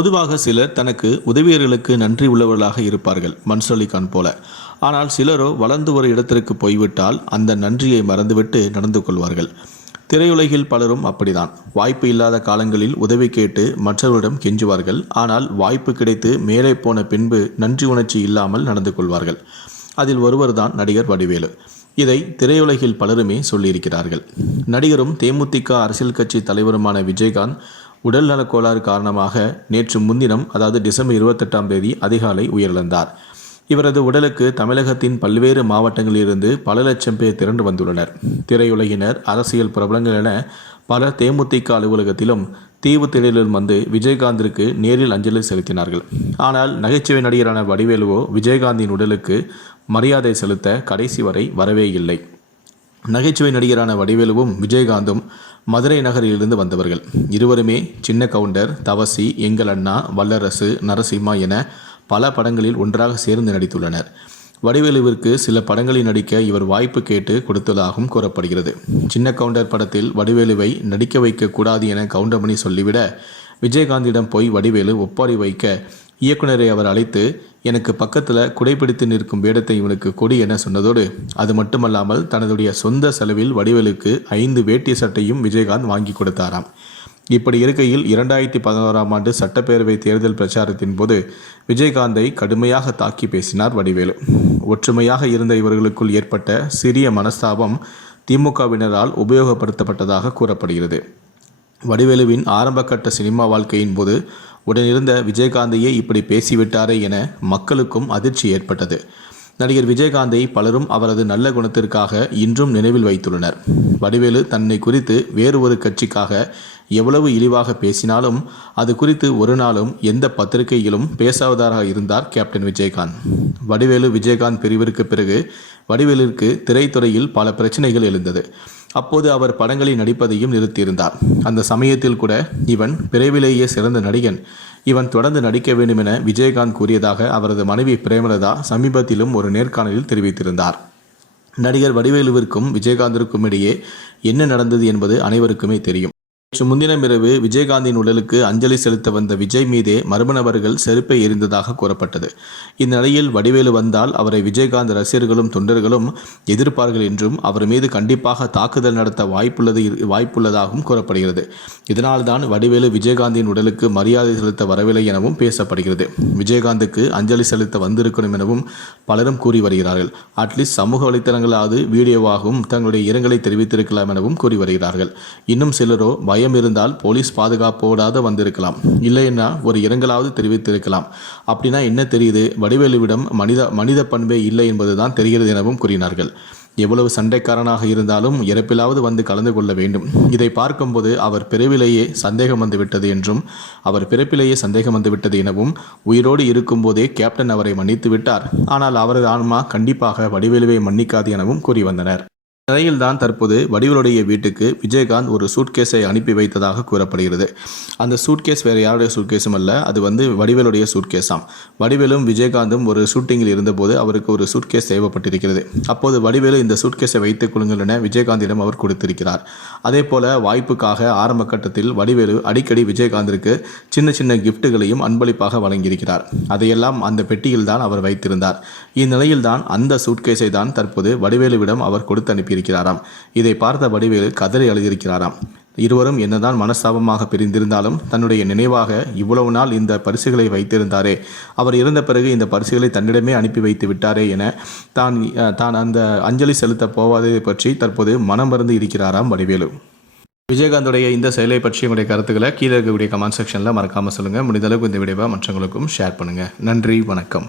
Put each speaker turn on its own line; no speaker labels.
பொதுவாக சிலர் தனக்கு உதவியர்களுக்கு நன்றி உள்ளவர்களாக இருப்பார்கள் மன்சூர் கான் போல. ஆனால் சிலரோ வளர்ந்து ஒரு இடத்திற்கு போய்விட்டால் அந்த நன்றியை மறந்துவிட்டு நடந்து கொள்வார்கள். திரையுலகில் பலரும் அப்படிதான் வாய்ப்பு இல்லாத காலங்களில் உதவி கேட்டு மற்றவரிடம் கெஞ்சுவார்கள். ஆனால் வாய்ப்பு கிடைத்து மேலே போன பின்பு நன்றி உணர்ச்சி இல்லாமல் நடந்து கொள்வார்கள். அதில் ஒருவர்தான் நடிகர் வடிவேலு. இதை திரையுலகில் பலருமே சொல்லியிருக்கிறார்கள். நடிகரும் தேமுதிக அரசியல் கட்சி தலைவருமான விஜயகாந்த் உடல்நலக் கோளாறு காரணமாக நேற்று முன்தினம் அதாவது டிசம்பர் இருபத்தெட்டாம் தேதி அதிகாலை உயிரிழந்தார். இவரது உடலுக்கு தமிழகத்தின் பல்வேறு மாவட்டங்களிலிருந்து பல லட்சம் பேர் திரண்டு வந்துள்ளனர். திரையுலகினர் அரசியல் பிரபலங்கள் என பல தேமுதிக அலுவலகத்திலும் தீவு திரையிலும் வந்து விஜயகாந்திற்கு நேரில் அஞ்சலி செலுத்தினார்கள். ஆனால் நகைச்சுவை நடிகரான வடிவேலுவோ விஜயகாந்தின் உடலுக்கு மரியாதை செலுத்த கடைசி வரை வரவே இல்லை. நகைச்சுவை நடிகரான வடிவேலுவும் விஜயகாந்தும் மதுரை நகரிலிருந்து வந்தவர்கள். இருவருமே சின்ன கவுண்டர் தவசி எங்கள் அண்ணா வல்லரசு நரசிம்மா என பல படங்களில் ஒன்றாக சேர்ந்து நடித்துள்ளனர். வடிவேலுவிற்கு சில படங்களில் நடிக்க இவர் வாய்ப்பு கேட்டு கொடுத்ததாகவும் கூறப்படுகிறது. சின்ன கவுண்டர் படத்தில் வடிவேலுவை நடிக்க வைக்க கூடாது என கவுண்டமணி சொல்லிவிட விஜயகாந்திடம் போய் வடிவேலு ஒப்பாரி வைக்க இயக்குனரை அவர் அழைத்து எனக்கு பக்கத்தில் குடைப்பிடித்து நிற்கும் வேடத்தை இவனுக்கு கொடி என சொன்னதோடு அது மட்டுமல்லாமல் தனதுடைய சொந்த செலவில் வடிவேலுக்கு ஐந்து வேட்டி சட்டையும் விஜயகாந்த் வாங்கி கொடுத்தாராம். இப்படி இருக்கையில் இரண்டாயிரத்தி பதினோராம் ஆண்டு சட்டப்பேரவை தேர்தல் பிரச்சாரத்தின் போது விஜயகாந்தை கடுமையாக தாக்கி பேசினார் வடிவேலு. ஒற்றுமையாக இருந்த இவர்களுக்குள் ஏற்பட்ட சிறிய மனஸ்தாபம் திமுகவினரால் உபயோகப்படுத்தப்பட்டதாக கூறப்படுகிறது. வடிவேலுவின் ஆரம்பகட்ட சினிமா வாழ்க்கையின் போது உடனிருந்த விஜயகாந்தையே இப்படி பேசிவிட்டாரே என மக்களுக்கும் அதிர்ச்சி ஏற்பட்டது. நடிகர் விஜயகாந்தை பலரும் அவரது நல்ல குணத்திற்காக இன்றும் நினைவில் வைத்துள்ளனர். வடிவேலு தன்னை குறித்து வேறு ஒரு கட்சிக்காக எவ்வளவு இழிவாக பேசினாலும் அது குறித்து ஒரு நாளும் எந்த பத்திரிகையிலும் பேசாதவராக இருந்தார் கேப்டன் விஜயகாந்த். வடிவேலு விஜயகாந்த் பிரிவிற்கு பிறகு வடிவேலிற்கு திரைத்துறையில் பல பிரச்சனைகள் எழுந்தது. அப்போது அவர் படங்களில் நடிப்பதையும் நிறுத்தியிருந்தார். அந்த சமயத்தில் கூட இவன் பிறவிலேயே சிறந்த நடிகன். இவன் தொடர்ந்து நடிக்க வேண்டும் என விஜயகாந்த் கூறியதாக அவரது மனைவி பிரேமலதா சமீபத்திலும் ஒரு நேர்காணலில் தெரிவித்திருந்தார். நடிகர் வடிவேலுவிற்கும் விஜயகாந்திற்கும் இடையே என்ன நடந்தது என்பது அனைவருக்குமே தெரியும். நேற்று முன்தினம் இரவு விஜயகாந்தின் உடலுக்கு அஞ்சலி செலுத்த வந்த விஜய் மீதே மர்ம நபர்கள் செருப்பை எரிந்ததாக கூறப்பட்டது. இந்நிலையில் வடிவேலு வந்தால் அவரை விஜயகாந்த் ரசிகர்களும் தொண்டர்களும் எதிர்ப்பார்கள் என்றும் அவர் மீது கண்டிப்பாக தாக்குதல் நடத்த வாய்ப்புள்ளது வாய்ப்புள்ளதாகவும் கூறப்படுகிறது. இதனால்தான் வடிவேலு விஜயகாந்தின் உடலுக்கு மரியாதை செலுத்த வரவில்லை எனவும் பேசப்படுகிறது. விஜயகாந்துக்கு அஞ்சலி செலுத்த வந்திருக்கணும் எனவும் பலரும் கூறி வருகிறார்கள். அட்லீஸ்ட் சமூக வலைத்தளங்களாவது வீடியோவாகவும் தங்களுடைய இரங்கலை தெரிவித்திருக்கலாம் எனவும் கூறி வருகிறார்கள். இன்னும் சிலரோ பயம் இருந்தால் போலீஸ் பாதுகாப்போடாத வந்திருக்கலாம். இல்லைன்னா ஒரு இரங்கலாவது தெரிவித்திருக்கலாம். அப்படின்னா என்ன தெரியுது? வடிவேலுவிடம் மனித மனித பண்பே இல்லை என்பதுதான் தெரிகிறது எனவும் கூறினார்கள். எவ்வளவு சண்டைக்காரனாக இருந்தாலும் இறப்பிலாவது வந்து கலந்து கொள்ள வேண்டும். இதை பார்க்கும்போது அவர் பிறவிலேயே சந்தேகம் வந்துவிட்டது என்றும் அவர் பிறப்பிலேயே சந்தேகம் வந்துவிட்டது எனவும் உயிரோடு இருக்கும்போதே கேப்டன் அவரை மன்னித்து விட்டார் ஆனால் அவரது ஆன்மா கண்டிப்பாக வடிவேலுவை மன்னிக்காது எனவும் கூறி வந்தனர். நிலையில்தான் தற்போது வடிவேலுடைய வீட்டுக்கு விஜயகாந்த் ஒரு சூட்கேஸை அனுப்பி வைத்ததாக கூறப்படுகிறது. அந்த சூட்கேஸ் வேறு யாருடைய சூட்கேஸும் அல்ல அது வந்து வடிவேலுடைய சூட்கேஸாம். வடிவேலும் விஜயகாந்தும் ஒரு ஷூட்டிங்கில் இருந்தபோது அவருக்கு ஒரு சூட்கேஸ் தேவைப்பட்டிருக்கிறது. அப்போது வடிவேலு இந்த சூட்கேஸை வைத்துக் கொள்ளுங்கள் என விஜயகாந்திடம் அவர் கொடுத்திருக்கிறார். அதே போல வாய்ப்புக்காக ஆரம்ப கட்டத்தில் வடிவேலு அடிக்கடி விஜயகாந்திற்கு சின்ன சின்ன கிஃப்ட்டுகளையும் அன்பளிப்பாக வழங்கியிருக்கிறார். அதையெல்லாம் அந்த பெட்டியில்தான் அவர் வைத்திருந்தார். இந்நிலையில்தான் அந்த சூட்கேஸை தான் தற்போது வடிவேலுவிடம் அவர் கொடுத்து அனுப்பி இருக்கிறாராம் இதை பார்த்த வடிவேலு கதறி எழுதியிருக்கிறாராம் இருவரும் என்னதான் மனஸ்தாபமாக பிரிந்திருந்தாலும் தன்னுடைய நினைவாக இவ்வளவு நாள் இந்த பரிசுகளை வைத்திருந்தாரே. அவர் இறந்த பிறகு இந்த பரிசுகளை தன்னிடமே அனுப்பி வைத்து விட்டாரே என தான் தான் அந்த அஞ்சலி செலுத்த போவாதது பற்றி தற்போது மனம் மறந்து இருக்கிறாராம் வடிவேலு. விஜயகாந்துடைய இந்த செயலை பற்றி உங்களுடைய கருத்துக்களை கீழே இருக்கக்கூடிய கமெண்ட் செக்ஷனில் மறக்காமல் சொல்லுங்கள் முடிந்தளவுக்கு இந்த வீடியோவை மற்றவங்களுக்கும் ஷேர் பண்ணுங்கள் நன்றி வணக்கம்.